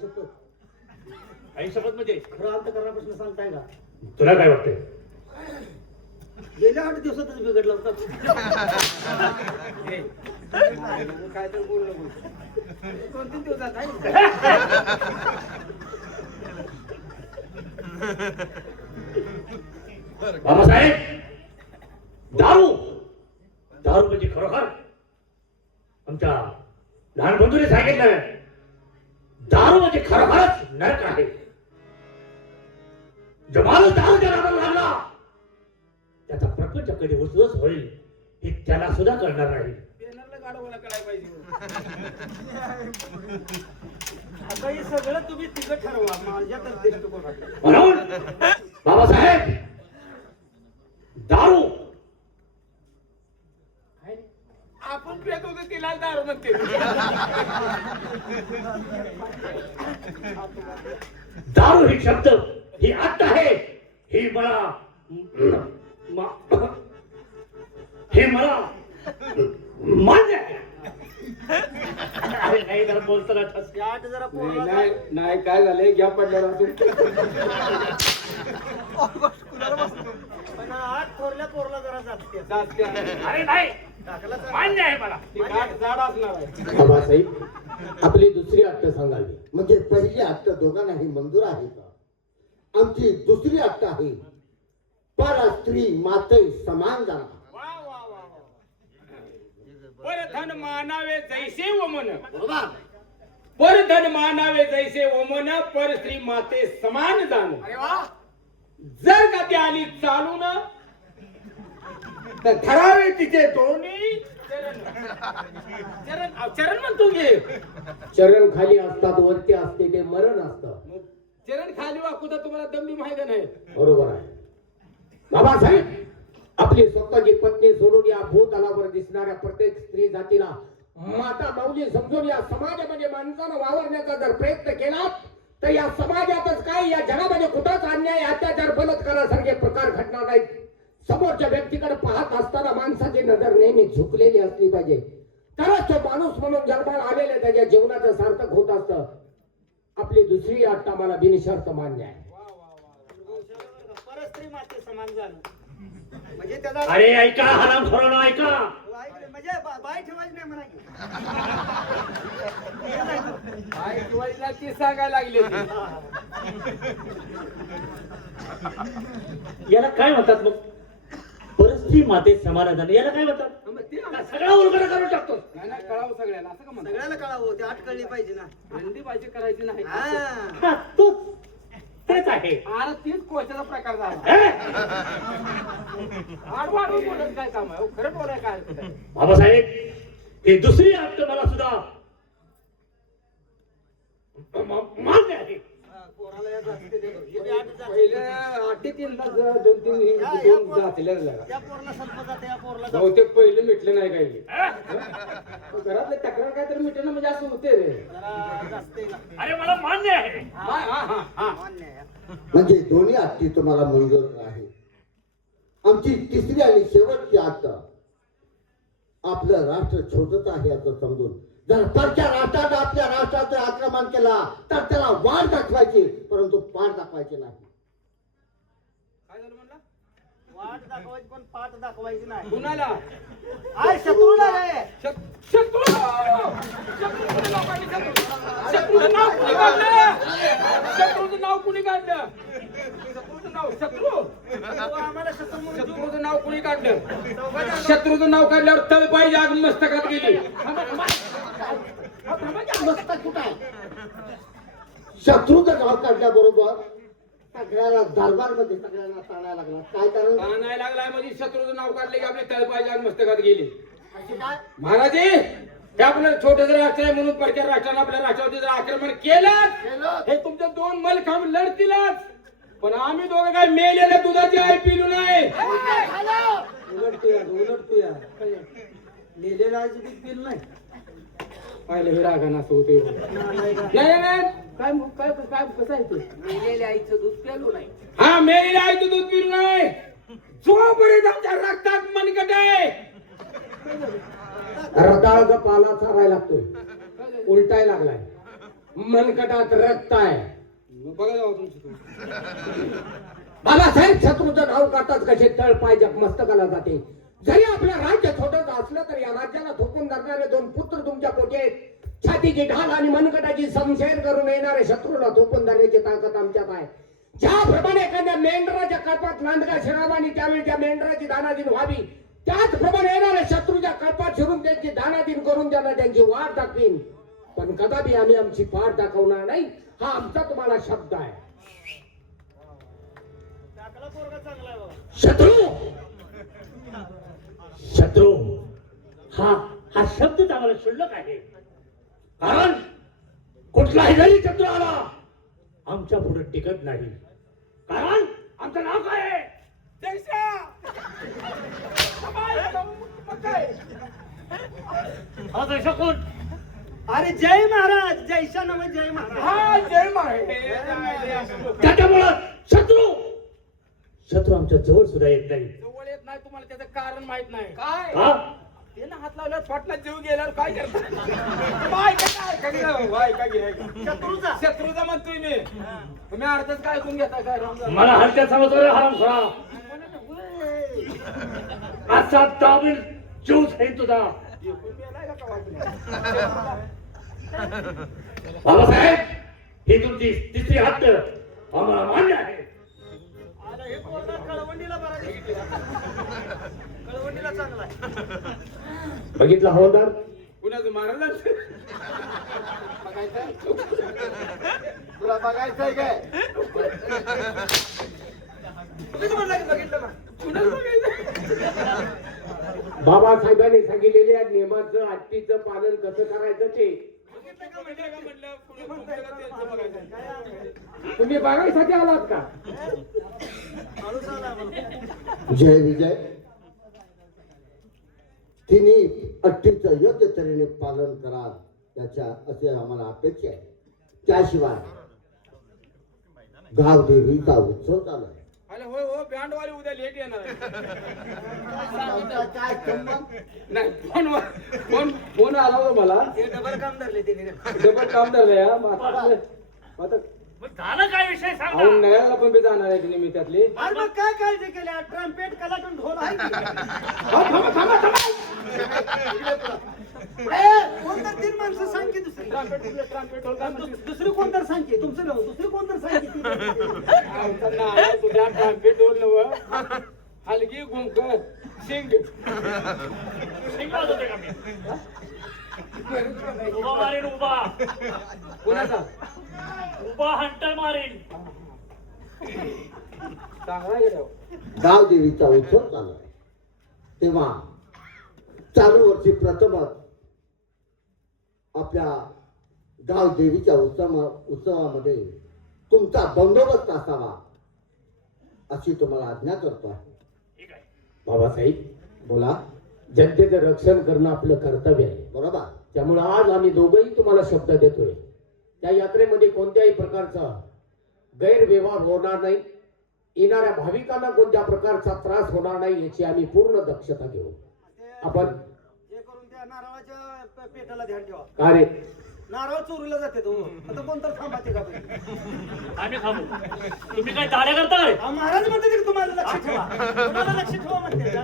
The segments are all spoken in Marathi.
शपथ आई शपथ म्हणजे खरं अंतकरणापासून सांगताय का? तुला काय वाटतंय? गेल्या 8 दिवसातच बिघडला होता. काय तर बोललो 2-3 दिवसात आहे. बाबासाहेब, दारू दारू म्हणजे खरोखर आमच्या लहान बंधूने सांगितलं, दारू म्हणजे खरोखरच नरक आहे. जो माणूस दारूच्या नादाला लागला त्याचा प्रपंच कधी उचलच होईल हे त्याला सुद्धा कळणार नाही. पेनरला गाडवाला कळायला पाहिजे. आता हे सगळं तुम्ही तिघं ठरवा, माझ्या तर दृष्टिकोनातून. म्हणून बाबासाहेब, दारू आपण पेट होतो तिला दारू म्हणते. दारू ही शब्द ही आत आहे, ही मला हे मला मान्य आहे. अरे नाही जरा बोलताना ठसका. आठ जरा पोरला नाही काय झालंय घ्या पडल्याला पण आठ थोरल्या पोरला जरा जाते. अरे नाही मान्य आहे मला. जाड असणार आहे. बाबासाहेब, आपली दुसरी अट्ट सांगावी. म्हणजे पहिली अट्ट दोघांनाही मंजूर आहे का? आमची दुसरी अट्ट आहे पर स्त्री माते समान जाणा. परधन मानावे जैसे वमन, बरोबर. परधन मानावे जैसे वमन, पर स्त्री माते समान जाण. अरे वा. जर का ती आली चालून तर ठरावे तिचे दोन्ही चरण. चरण म्हणतो घे. चरण खाली असतात, वरती असते ते मरण असतं. चरण खाली वाकू तर तुम्हाला दमडी माहिती नाही. बरोबर आहे बाबासाहेब. आपली स्वतःची पत्नी सोडून या भूतलावर दिसणाऱ्या प्रत्येक स्त्री जातीला माता माऊली समजून या समाजामध्ये माणसानं वावरण्याचा जर प्रयत्न केला तर या समाजातच काय, या जगामध्ये कुठंच अन्याय, अत्याचार, बलात्कारासारखे प्रकार घडणार नाहीत. समोरच्या व्यक्तीकडे पाहत असताना माणसाची नजर नेहमी झुकलेली असली पाहिजे, तरच तो माणूस म्हणून जन्माला आलेल्या त्याच्या जीवनाचं सार्थक होत असतं. आपली दुसरी अट्ट मला बिनशर्त मान्य आहे. परस्त्री माते समान जाणं म्हणजे त्याला अरे ऐका हरामखोरांनो, ऐका. म्हणजे बाय ठेवायची नाही म्हणा की. काय दिवाळीला ती सांगायला लागली. याला काय म्हणतात मग? परस्त्री माते समाराधन याला काय म्हणतात? सगळा उलगडा करून टाकतो. नाही कळावं सगळ्याला असं का म्हणतात? सगळ्याला कळावं, ते आठ कळली पाहिजे ना. हंडी पाहिजे करायची नाही. हा. हा, तोच तेच आहे. अरे तीच कोशाचा प्रकार झाला. हे? आडवाडून बोलत काय काम आहे? खरं बोलाय काय हरकत आहे? बाबासाहेब, ही दुसरी अट्ट मला सुद्धा मान्य आहे. पोराला या जाती ते देतो. हे बी आठ जाती. पहिल्या अटी तीनदा दोन त्या पोरला संप जाते, या पोरला जाते. बहुतेक पहिले मिटले नाही काही. घरातले तक्रार काय तर मिटलं म्हणजे असं होते. जरा जास्त आहे ना. अरे मला मान्य आहे. मान्य आहे. म्हणजे दोन्ही अट्टी तुम्हाला मंजूर आहे. आमची तिसरी आणि शेवटची अट्ट, आपलं राष्ट्र छोटच आहे असं समजून जर परच्या राष्ट्रानं आपल्या राष्ट्राचं आक्रमण केला तर त्याला वाढ दाखवायची, परंतु पाठ दाखवायची नाही. काय झालं म्हणला? वाट दाखवायची पण पाठ दाखवायची नाही. कुणाला? आय शत्रूला रे. शत्रू! शत्रूचं नाव काढलं. शत्रूचं नाव कुणी काढलं? शत्रूचं नाव कुणी काढलं? शत्रूचं नाव शत्रू? तो आम्हाला शत्रू म्हणून जीव शत्रूचं नाव कुणी काढलं? चौघांना शत्रूचं नाव काढल्यावर तळ पाहिजे आग मस्तकात गेली. मस्तक कुठं आहे? शत्रूचं नाव काढल्याबरोबर सगळ्याला दरबारमध्ये सगळ्यांना ताणायला लागला. काय कारण? नाही लागलाय म्हणजे शत्रूचं नाव काढले की आपले तळ पाहिजे आग मस्तकात गेली. अशी काय? महाराजी, हे आपलं छोटं राष्ट्र आहे म्हणून परक्या राष्ट्रानं आपल्या राष्ट्रावरती जर आक्रमण केलं, हे तुमचे दोन मलखांब लढतीलच. पण आम्ही दोघं काय मेलेल्या दुधाची आई पिलू नाही. उलटतो या लिहिलेला पिल नाही. पाहिलं हे रागानं असं होते. नाही काय काय काय कसं आहे ते? लिहिलेल्या आईचं दूध प्यालो नाही. हा, मेलेल्या आईचं दूध पिलू नाही. जोपर्यंत आमच्या रक्तात मनकट आहे. रताळचा पाला चारायला लागतोय, उलटाय लागलाय. मनकटात रक्त आहे. मग बघा जाऊ तुमचं बाबासाहेब शत्रूचं नाव काढताच कसे तळ पाय मस्तकाला जाते. जरी आपलं राज्य छोटंच असलं तर या राज्याला थोपून धरणारे 2 पुत्र तुमच्या पोटी आहेत. छातीची ढाल आणि मनकटाची समशेर करून येणारे शत्रूला थोपून धरण्याची ताकद आमच्यात आहे. ज्याप्रमाणे एखाद्या मेंढराच्या कळपात नांदगा शिरावा आणि त्यावेळी त्या मेंढराची दानादिन व्हावी, त्याचप्रमाणे येणाऱ्या शत्रूच्या कळपात शिरून त्यांची दानादिन करून त्यांना त्यांची वाट दाखवीन. पण कदापि आम्ही आमची पाठ दाखवणार नाही, हा आमचा तुम्हाला शब्द आहे. टाकला पोरगा चांगला आहे बाबा. शत्रू शत्रू हा शब्द आम्हाला शिल्लक आहे. कारण कुठलाही जरी शत्रू आला आमच्या पुढे टिकत नाही. कारण आमचं नाव काय आहे? हा जैसा कोण? अरे जय महाराज, जयशा नव जय महाराज. हा जय महाराज. त्याच्यामुळं शत्रू आमच्या जवळ सुद्धा येत नाही. जवळ येत नाही तुम्हाला त्याचं कारण माहित नाही. काय का? ते ना हात लावल्यावर फाटला जीव गेल्यावर काय करतात? बाय काय काय बाय काय शत्रूचा शत्रूचा म्हणतोय मी. तुम्ही अर्थच काय ऐकून घेता काय रामदास? मला हलक्या समजतो रे हरामखोरा. असा दाबील जीव आहे तुझा. बाबासाहेब ही तुमची तिसरी हत्या आम्हाला मान्य आहे. अरे हे पोरगा कळवंडीला बरा दिसतोय. कळवंडीला चांगला आहे. बघितला हवालदार? कुणाचं महाराज तुला बघायचंय काय? बघितलं ना कुणाचं बघायचं? बाबासाहेबांनी सांगितलेल्या नियमाचं अटीचं पालन कसं करायचं ते तुम्ही बघायसाठी आलात का? माणूस आला म्हणून. जय विजय. तिन्ही अट्टीचं योग्य तऱ्हेने पालन कराल त्याच्या असे आम्हाला अपेक्षा आहे. त्याशिवाय गावदेवीचा उत्सव चालू आहे. अरे होय हो बँडवाले उद्या लेट येणार आहे. काय किंमत? नाही फोन आला होता मला. ते डबल काम धरले तिने. डबल काम धरलंय हा. आता मग झालं काय विषय सांगा. अहो नळ्याला पण बी जाणार आहे की नाही मी त्यातली. अरे मग काय काळजी केली? ट्रम्पेट कलाटून ढोल आहे की? कोणतर 3 माणसं सांग की दुसरी. दुसरी कोणतर सांग की. तुमचं नाव दुसरी कोणतर सांग की. तुझ्या ट्रम्पेट ढोल नव हलगी गुंक सिंग शिंगा होते का मी? उभा मारीन उभा. कुणाचा उभा हंटर मारीन. चांगला आहे का? गावदेवीचा उत्सव चालू आहे. तेव्हा चालू वर्षी प्रथमच आपल्या गावदेवीच्या उत्सवामध्ये तुमचा बंदोबस्त असावा अशी तुम्हाला आज्ञा करतो आहे. ठीक आहे. बाबासाहेब, बोला. जनतेचं रक्षण करणं आपलं कर्तव्य आहे. बरोबर. त्यामुळे आज आम्ही दोघंही तुम्हाला शब्द देतोय. त्या यात्रेमध्ये कोणत्याही प्रकारचा गैरव्यवहार होणार नाही. येणाऱ्या भाविकांना कोणत्या प्रकारचा त्रास होणार नाही याची आम्ही पूर्ण दक्षता घेऊ. आपण हे करून त्या नारळाच्या पेटाला ध्यान ठेवा. का रे? नारळ चोरीला जाते तो. आता कोणतर थांबाते का? आम्ही थांबू. तुम्ही काय दाड्या करताय? महाराज म्हणते की तुम्हाला लक्ष ठेवा. तुम्हाला लक्ष ठेवा म्हणते का?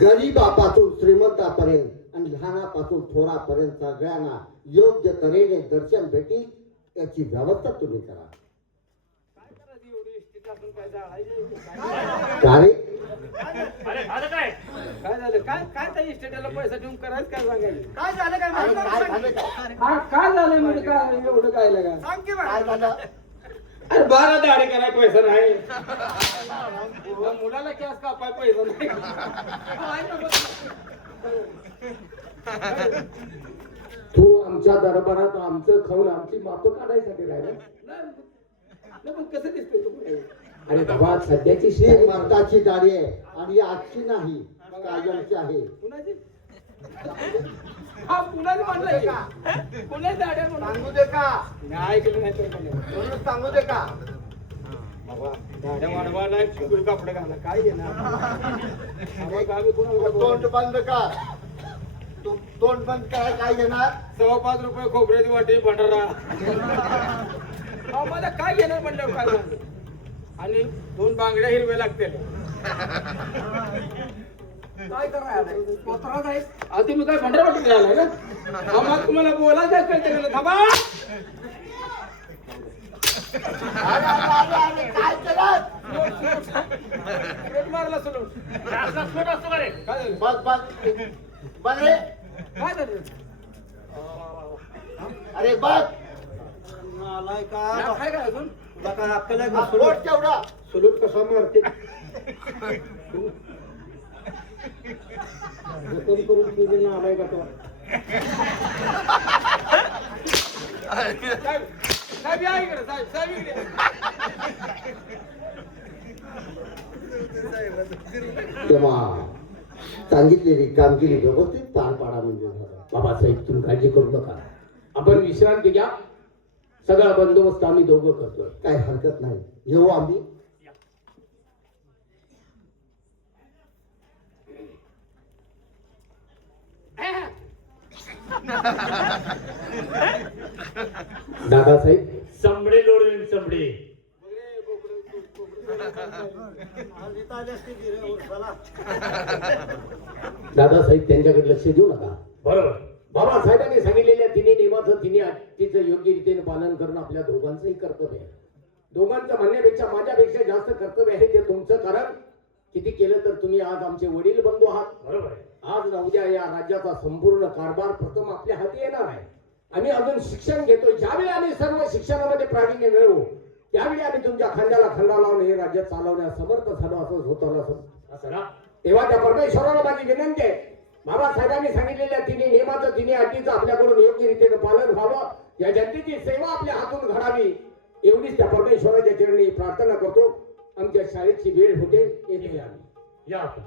गरीबापासून श्रीमंतापर्यंत आणि लहानापासून थोरापर्यंत सगळ्यांना योग्य तऱ्हेने दर्शन भेटी याची व्यवस्था तुम्ही करा. का रे? अरे झालं काय? काय झालं? काय काय त्या इस्टेटला पैसा देऊन करायचं काय सांगायचं? काय झालं काय? काय महाराज झालं सांग. काय? काय झालंय म्हणजे काय एवढं काय लगा? सांग की काय महाराज. झालं? अरे 12 दाढी करायला पैसा नाही. मुलाला कॅस कापाय पैसा नाही. तू आमच्या दरबारात आमचं खाऊन आमची माप काढायसाठी राहिला. नाही, पण कसं दिसतोय तू? अरे बाबा, सध्याची ही स्टाईल मर्दाची दाढी आहे आणि ही आजची नाही, कायमची आहे. कुणाची? हा पुण्याला म्हणलंय का? पुण्यात दाढ्या म्हणून सांगू दे का? नाही ऐकलं नाही तर म्हणलं. म्हणून सांगू दे का? बाबा, दाढ्या वाढवा नाही शिकून कापडं घाला काय येणार? आम्ही कोणाला तोंड बंद का? तू तोंड बंद काय काय घेणार 5 रुपये खोबऱ्याची वाटी भंडारा मला काय घेणार म्हणलं काय म्हणलं आणि 2 बांगड्या हिरव्या लागतील काय करायला तुम्ही काय भंडारा वाटून राहिला ना मग तुम्हाला बोलायचं काय थांबा काय केलं मारला सलून असला स्फोट असतो का रे? काय झालं बघ बघ बघ रे काय झालं अरे बघ नालाय का काय काय अजून तुला काय अक्कल आहे हा का? बोट केवढा सलूट कसा मारते जतन करून तुझे ना आलाय का तो साहेब या इकडे साहेब इकडे तेव्हा सांगितलेली कामगिरी व्यवस्थित पार पाडा म्हणजे झालं. बाबासाहेब तुम्ही काळजी करू नका आपण विश्रांती घ्या सगळा बंदोबस्त आम्ही दोघं करतोय काही हरकत नाही येऊ आम्ही दादासाहेब चमडे लोळवेन चमडे. आज इथं आली असती की रे उरसाला. दादासाहेब त्यांच्याकडे लक्ष देऊ नका बरोबर. बाबासाहेबांनी सांगितलेल्या तिन्ही नियमाचं तिन्ही अटीचं योग्य रीतीने पालन करणं आपल्या दोघांचंही कर्तव्य आहे. दोघांचं म्हणण्यापेक्षा माझ्यापेक्षा जास्त कर्तव्य आहे ते तुमचं. कारण किती केलं तर तुम्ही आज आमचे वडील बंधू आहात. बरोबर आहे. आज ना उद्या या राज्याचा संपूर्ण कारभार प्रथम आपल्या हाती येणार आहे. आम्ही अजून शिक्षण घेतोय. ज्यावेळी आम्ही सर्व शिक्षणामध्ये प्रावीण्य मिळवू त्यावेळी आम्ही तुमच्या खांद्याला खांदा लावून हे राज्य चालवण्यास समर्थ झालो असं होतं असं ना? तेव्हा त्या परमेश्वराला माझी विनंती आहे बाबासाहेबांनी सांगितलेल्या तिन्ही नियमाचं तिन्ही अटीचं आपल्याकडून योग्य रीतीने पालन व्हावं. या जनतेची सेवा आपल्या हातून घडावी एवढीच त्या परमेश्वराच्या चरणी प्रार्थना करतो. आमच्या शाळेची वेळ होते येथे आम्ही या आपण.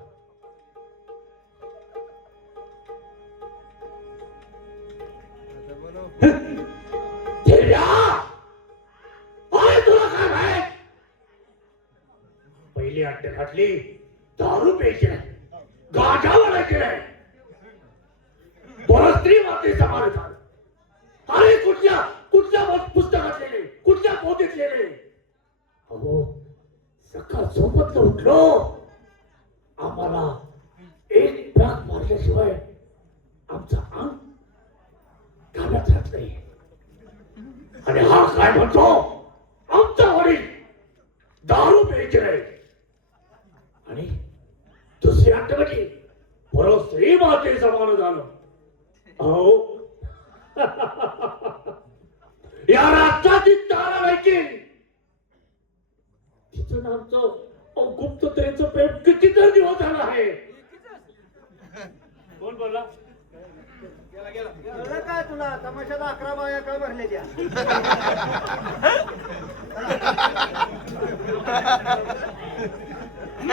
तुला काय माहित? पहिली अट्ट घातली दारू प्यायची नाही गाठा वाढायची नाही स्त्री मातेचा मान झाला. अरे कुठल्या पुस्तकात लिहिले कुठल्या पोथीत लिहिले. अहो सकाळ झोपत उठलो आम्हाला एक ब्राक मारल्याशिवाय आमचा अंग कामात राहत नाही. आणि हा काय म्हणतो आमचा वडील दारू प्यायचे नाही. आणि दुसरी आठवडी बरोबर स्त्री मातेचा मान झालं. अहो या राष्ट्राची ताराबाईची तिचं नामचं गुप्ततेचं प्रेम कितीतर दिवस झालं आहे. कोण बोलला? कळलं काय तुला तमाशात 11 बाया काय भरलेल्या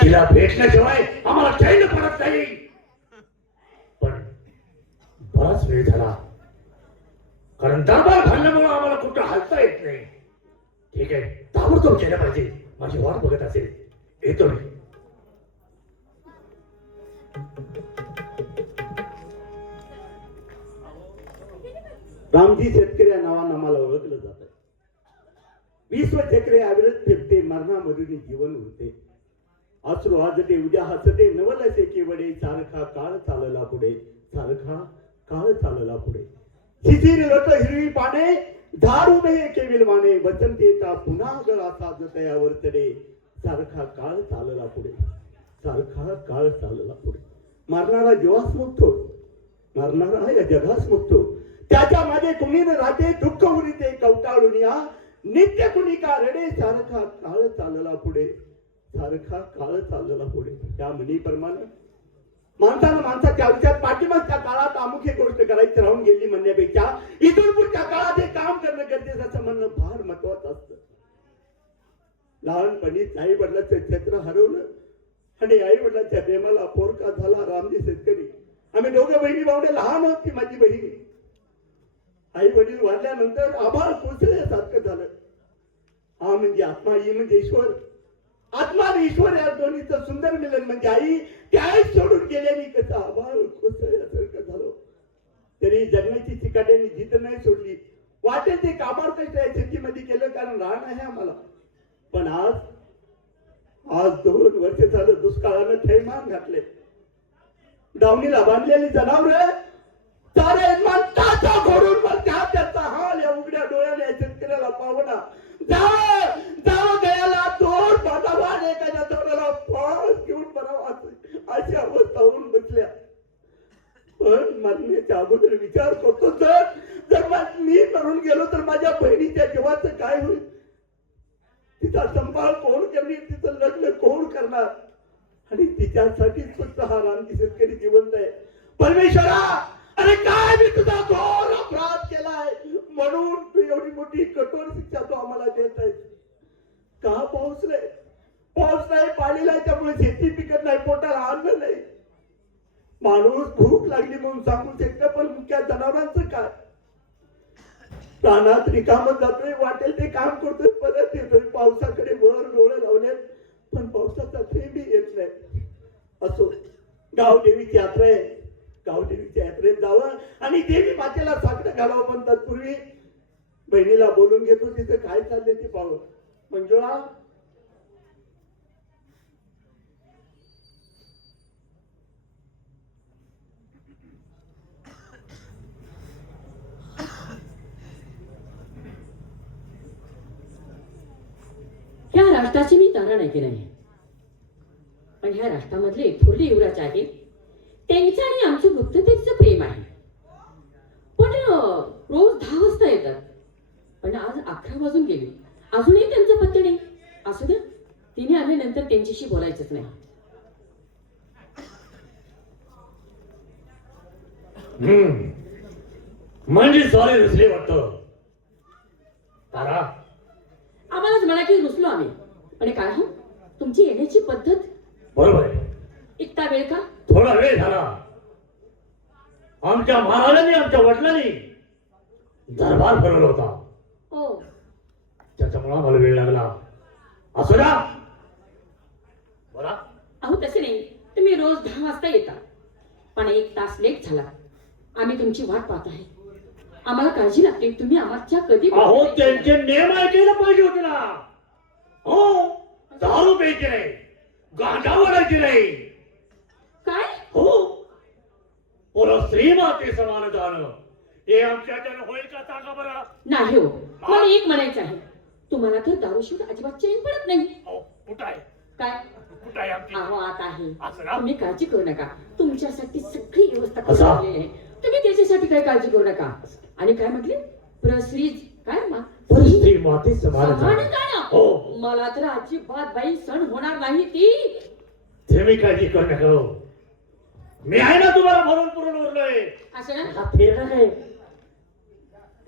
तिला भेटल्याशिवाय आम्हाला चैन पडत नाही. पण बराच वेळ झाला कारण दरबार घालण्यामुळे आम्हाला कुठं हलता येत नाही. ठीक आहे ताबडतोब केलं पाहिजे. माझी वाट बघत असेल येतो मी. रामजी शेतकरी या नावानं आम्हाला ओळखलं जातं. 20 चक्रे अविरत फिरते मरणामधून जीवन उरते. अश्रू आजते उद्या हसते नवलसे केवडे सारखा काळ चालला पुढे सारखा काळ चालला पुढे. शिशिर लोट हिरवी पाने झाड उभे केविल माने वसंतीचा पुन्हा गळा साजतया वर्तडे सारखा काळ चालला पुढे सारखा काळ चालला पुढे. मारणारा जीवास मुक्तो मारणारा या जगास मुक्तो. त्याच्या मागे कुणी न राहते दुःख उरीते कवटाळून या नित्य कुणी का रडे सारखा काळ चालला पुढे सारखा काळ चालला पुढे. त्या म्हणीप्रमाणे माणसानं माणसाच्या आयुष्यात पाठीमागच्या काळात अमुक एक गोष्ट करायची राहून गेली म्हणण्यापेक्षा इथून पुढच्या काळात हे काम करणं गरजेचं असं म्हणणं फार महत्वाचं असतं. लहानपणीच आई वडिलांचं क्षेत्र हरवलं आणि आई वडिलांच्या प्रेमाला पोरका झाला रामजी शेतकरी. आम्ही दोघं बहिणी भावडे लहान होती माझी बहिणी. आई वडील वाढल्यानंतर आभाळ कोसळल्यासारखं झालं. हा म्हणजे आत्मा ही म्हणजे ईश्वर. आत्मा आणि ईश्वर या दोन्हीचं सुंदर मिलन म्हणजे आई. त्या आई सोडून गेल्याने कसं आभाळ कोसळल्यासारखं झालं. तरी जगण्याची चिकाट्याने जिद्द नाही सोडली. वाटेल ते काबाड कष्ट या शेतीमध्ये केलं, कारण रान आहे आम्हाला. पण आज 2 वर्ष झालं दुष्काळानं थैमान घातले. दावणीला बांधलेली जनावर चारा माणसाचा घोडून मरत्या. त्याचा हाल या उघड्या डोळ्याने या शेतकऱ्याला पावना. जावं गयाला 2 बाजावान एखाद्या जनावराला फास घेऊन बरावा अशी अवस्था होऊन बसल्या. पण मरण्याच्या अगोदर विचार करतो, जर मी मरून गेलो तर माझ्या बहिणीच्या जीवाचं काय होईल? तिचा सांभाळ कोण करणार? तिचं लग्न कोण करणार? आणि तिच्यासाठी फक्त हा रानटी शेतकरी जिवंत आहे. परमेश्वरा, अरे काय मी तुझा घोर अपराध केलाय म्हणून तू एवढी मोठी कठोर शिक्षा तू आम्हाला देत आहेस का? पाऊस नाही, पाणी नाही, त्यामुळे शेती पिकत नाही, पोटाला अन्न नाही. माणूस भूक लागली म्हणून सांगू शकतो, पण मुख्य जनावरांचं काय? रानात रिकामत जातोय, वाटेल ते काम करतोय, परत येतोय. पावसाकडे वर डोळे लावले, पण पावसाचा थेंबही येत नाही. असो, गावदेवीची यात्रा आहे, गावदेवीच्या यात्रेत जावं आणि देवी मातेला साकडं घालावं. पण तत्पूर्वी बहिणीला बोलून घेतो, तिचं काय चाललंय ते पाहावं. मंजुळा, ह्या राष्ट्राची मी तारा नाही केली नाही, पण ह्या राष्ट्रामधले थोरले युवराज आहे, त्यांचं आणि आमचं गुप्ततेचं प्रेम आहे. पण रोज 10 वाजता येतात, पण आज 11 वाजून गेले, अजूनही त्यांचं पत्ते नाही. असू द्या, तिने आल्यानंतर त्यांच्याशी बोलायचंच नाही. म्हणजे सॉरी रुसले वाटतं. तारा, आम्हालाच म्हणा की रुसलो आम्ही. आणि काय हो, तुमची येण्याची पद्धत बरोबर आहे. इतका वेळ का? थोडा वेळ झाला. आमच्या महाराजांनी, आमच्या वडिलांनी दरबार भरवला होता, हो, त्याच्यामुळे आम्हाला वेळ लागला. असू द्या, बोला. अहो तसे नाही, तुम्ही रोज 10 वाजता येता, पण 1 तास लेट झाला. आम्ही तुमची वाट पाहत आहे. आम्हाला काळजी लागते, तुम्ही आमच्या कधी अहो त्यांचे नियम ऐकायला पाहिजे होते ना. हो, दारू प्यायची नाही, गांजा वाढायची नाही. काय? हो, पुरं श्रीमाते समान जाणं हे आमच्याच्यानं होईल का? सांगा बरं. नाही हो, मला एक म्हणायचं आहे, तुम्हाला तर दारूशिवाय अजिबात चैन पडत नाही. अहो, कुठं आहे? काय? कुठं आहे आमची? अहो आत आहे, असं ना? तुम्ही काळजी करू नका. तुमच्यासाठी सगळी व्यवस्था असं? करून ठेवलेली आहे. तुम्ही त्याच्यासाठी काही काळजी करू नका. आणि काय म्हटले? प्रश्रीज काय श्रीमाते समान जाणं. हो, मला तर अजिबात बाई सण होणार नाही ती. तुम्ही काळजी करू नका. हो, मी आहे ना तुम्हाला भरून पुरून उरलोय. असं ना? हा फेरणा काय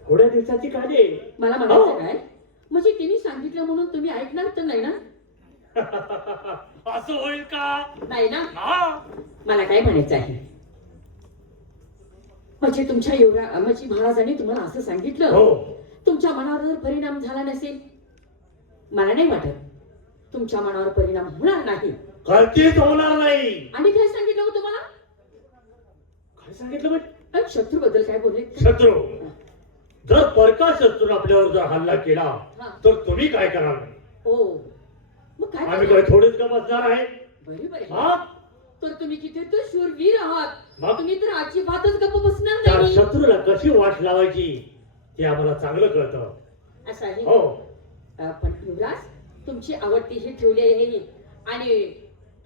थोड्या दिवसाची काळजी आहे. मला म्हणायचं काय, म्हणजे तिने सांगितलं म्हणून तुम्ही ऐकणार तर नाही ना? असं होईल का? नाही ना? हा, मला काय म्हणायचं आहे, म्हणजे तुमच्या एवढ्या म्हणजे महाराजांनी तुम्हाला असं सांगितलं, हो, तुमच्या मनावर जर परिणाम झाला नसेल, मला नाही वाटत तुमच्या मनावर परिणाम होणार नाही. कधीच होणार नाही. आणि काय सांगितलं हो तुम्हाला? काय सांगितलं म्हणजे? शत्रू बद्दल काय बोलले? शत्रू, जर परका शत्रू आपल्यावर जर हल्ला केला हा. तर तुम्ही काय कराल? हो, मग काय आम्ही करणार? काय थोडीच का बसणार आहे? बरोबर आहे. हा, तर तुम्ही किती तर शूरवीर आहात. मग? तुम्ही तर अजिबातच गप्प बसणार त्या नाही. शत्रूला कशी वाट लावायची ते आम्हाला चांगलं कळतं. असं आहे. हो, पण युवराज, तुमची आवडती ही ठेवली आहे आणि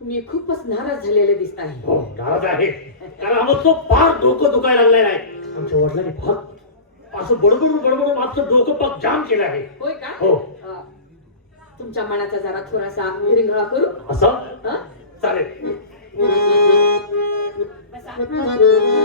तुम्ही खूपच नाराज झालेले दिसत आहे. हो, नाराज आहे. कारण आमचं फार डोकं दुखायला लागलेलं आहे. आमच्या वडिलांनी फार असं बडबडून आमचं डोकं पाक जाम केलं आहे. होय का? हो. तुमच्या मनाचा जरा थोडासा रिंगळा करू. असं हं? चालेल. बसा.